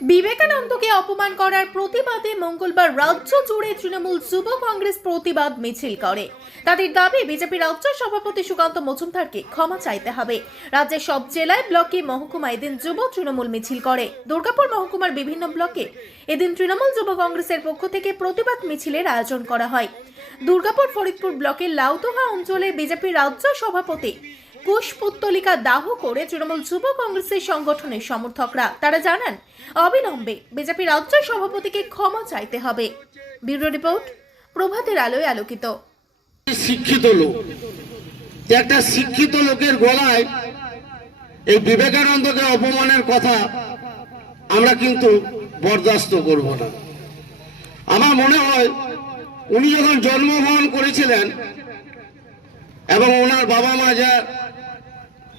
বিবেকানন্দকে অপমান করার প্রতিবাদে মঙ্গলবার রাজ্য জুড়ে তৃণমূল যুব কংগ্রেস প্রতিবাদ মিছিল করে। তাদের দাবি, বিজেপি রাজ্য সভাপতি সুকান্ত মজুমদারকে ক্ষমা চাইতে হবে। রাজ্যের সব জেলায় ব্লকে মহকুমা এদিন যুব তৃণমূল মিছিল করে। দুর্গাপুর মহকুমার বিভিন্ন ব্লকে এদিন তৃণমূল যুব কংগ্রেসের পক্ষ থেকে প্রতিবাদ মিছিলের আয়োজন করা হয়। দুর্গাপুর ফরিদপুর ব্লকের লাউদোহা অঞ্চলে বিজেপি রাজ্য সভাপতি কুশপুত্তলিকা দাহ করে তৃণমূল যুব কংগ্রেসের সংগঠনের সমর্থকরা। তারা জানান, অবিলম্বে বিজেপি রাজ্য সভাপতিকে ক্ষমা চাইতে হবে। ব্যুরো রিপোর্ট, প্রভাতের আলোয় আলোকিত। শিক্ষিত লোক, একটা শিক্ষিত লোকের গলায় এই বিবেকানন্দকে অপমানের কথা আমরা কিন্তু বরদাস্ত করব না। আমার মনে হয়, উনি যখন জন্মগ্রহণ করেছিলেন এবং ওনার বাবা মা যা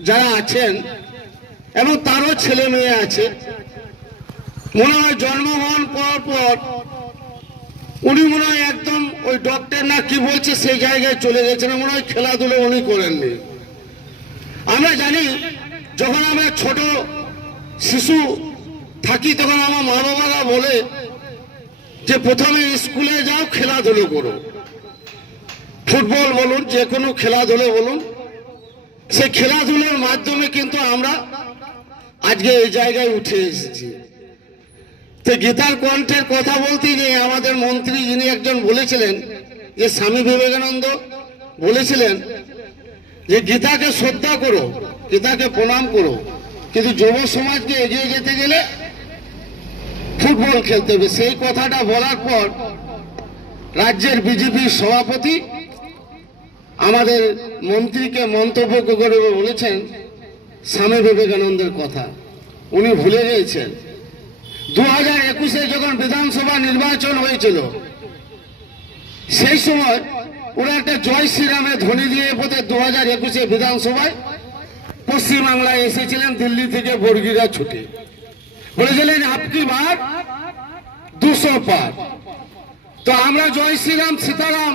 যারা আছেন এবং তারও ছেলে মেয়ে আছে, মনে হয় জন্মগ্রহণ করার পর উনি মনে হয় একদম ওই ডক্টর না কি বলছে সেই জায়গায় চলে গেছেন, মনে হয় খেলাধুলো উনি করেননি। আমরা জানি যখন আমরা ছোট শিশু থাকি, তখন আমার মা বাবারা বলে যে, প্রথমে স্কুলে যাও, খেলাধুলো করো। ফুটবল বলুন, যে কোনো খেলাধুলো বলুন সেই খেলাধুলোর মাধ্যমে কিন্তু আমরা আজকে এই জায়গায় উঠে এসেছি। তো গীতার কণ্ঠের কথা বলতে গিয়ে আমাদের মন্ত্রী যিনি একজন বলেছিলেন, যে স্বামী বিবেকানন্দ বলেছিলেন যে গীতাকে শ্রদ্ধা করো, গীতাকে প্রণাম করো, কিন্তু যুব সমাজকে এগিয়ে যেতে গেলে ফুটবল খেলতে হবে। সেই কথাটা বলার পর রাজ্যের বিজেপির সভাপতি আমাদের মন্ত্রীকে মন্তব্য করে বলেছেন স্বামী বিবেকানন্দের কথা। উনি ভুলে গিয়েছেন। দু হাজার একুশে যখন বিধানসভা নির্বাচন হয়েছিল, সেই সময় ওরা একটা জয় শ্রীরামে ধ্বনি দিয়ে বোধহয় দু হাজার একুশে বিধানসভায় পশ্চিমবাংলায় এসেছিলেন, দিল্লি থেকে বর্গিরা ছুটে। বলেছিলেন, আপকি বার দুশো পার। তো আমরা জয় শ্রীরাম, সীতারাম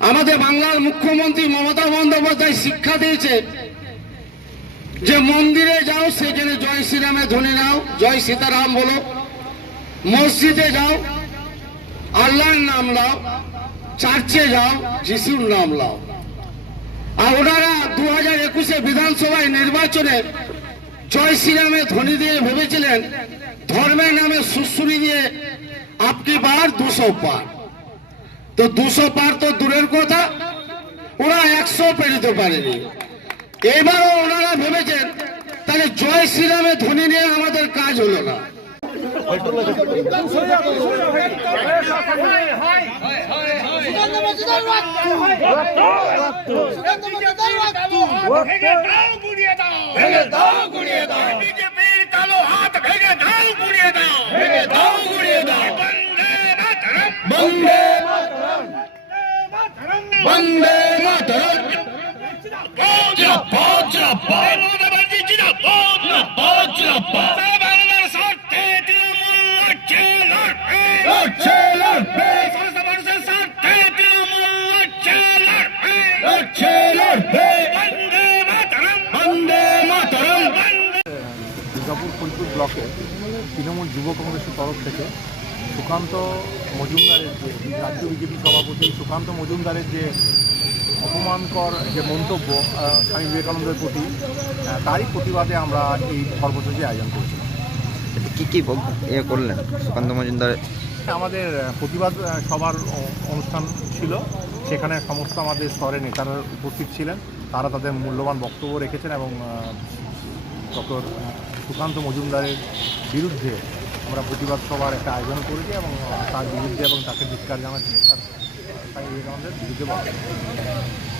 আমাদের বাংলার মুখ্যমন্ত্রী মমতা বন্দ্যোপাধ্যায় শিক্ষা দিয়েছে যে মন্দিরে যাও, সেখানে জয় শ্রীরামে ধ্বনি নাও, জয় সীতারাম বলো। মসজিদে যাও, আল্লাহর নাম লাও চার্চে যাও, যিশুর নাম লাও আর ওনারা দু হাজার একুশে বিধানসভায় নির্বাচনে জয় শ্রীরামে ধ্বনি দিয়ে ভেবেছিলেন, ধর্মের নামে সুশ্রী দিয়ে আপকি বার দুশো পার তো দুশো পার তো দূরের কথা ওরা একশো পেরিতে পারেনি এবারও ওনারা ভেবেছেন তাহলে জয় শ্রীরামে ধ্বনি নিয়ে আমাদের কাজ হলো না ভেঙে দাও গুড়িয়ে দাও দুর্গাপুর ফরিদপুর ব্লকে তৃণমূল যুব কংগ্রেসের তরফ থেকে সুকান্ত মজুমদারের যে রাজ্য বিজেপি সভাপতি সুকান্ত মজুমদারের যে অপমানকর যে মন্তব্য স্বামী বিবেকানন্দের প্রতি তারই প্রতিবাদে আমরা এই কর্মসূচি আয়োজন করেছিলাম। কি কি ইয়ে করলেন সুকান্ত মজুমদার? আমাদের প্রতিবাদ সবার অনুষ্ঠান ছিল। সেখানে সমস্ত আমাদের স্তরের নেতারা উপস্থিত ছিলেন। তারা তাদের মূল্যবান বক্তব্য রেখেছেন এবং ডক্টর সুকান্ত মজুমদারের বিরুদ্ধে আমরা প্রতিবাদ সভার একটা আয়োজন করেছি এবং তার বিরুদ্ধে এবং তাকে ধিক্কার জানাচ্ছি। তার স্বামী বিবেকানন্দের বিরুদ্ধে বক্তব্য